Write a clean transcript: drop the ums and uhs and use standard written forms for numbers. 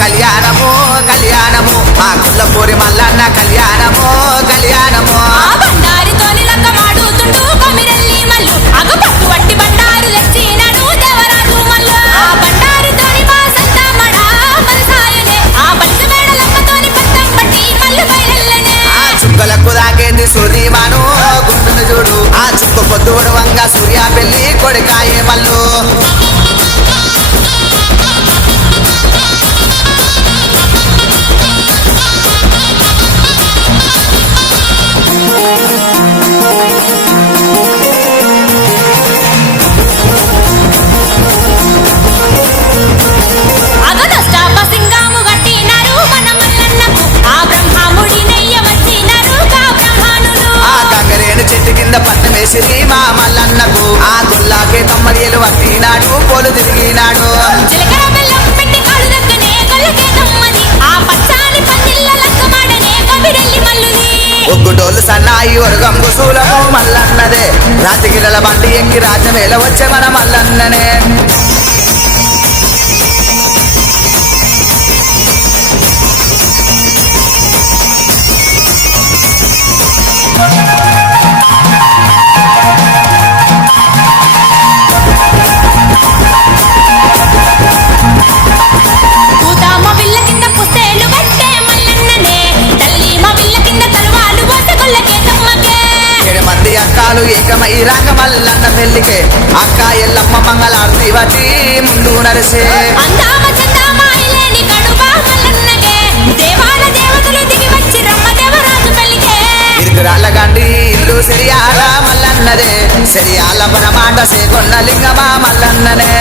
కళ్యాణము కళ్యాణము ఆ గుల్లపూరి మల్లన్న కళ్యాణము కళ్యాణము చుక్కలకు దాకేంది సూర్యమాను గుండును చూడు ఆ చుక్క పొద్దుడు వంగ సూర్య పెళ్లి కొడుకాయే మల్లు శ్రీ మా మల్లన్నకు ఆ గుల్లాకే తమ్మరియలు వట్టినాడు పోలు తిరిగినాడు ఒగ్గుడోలు సన్నాయి ఒరగంగు శూలము మల్లన్నదే రాతిగిరల బండి ఎక్కి రాజమేల వచ్చే మన మల్లన్ననే ఏకమై రంగ మల్లన్న పెళ్లికే అక్క ఎల్లమ్మ మంగళారతి వతి ముందు నరిసే ఇరుగురాళ్ళ గండి ఇల్లు సిరియాల మల్లన్నదే సిరియాల పనమాట సేకొన్న లింగమా మల్లన్ననే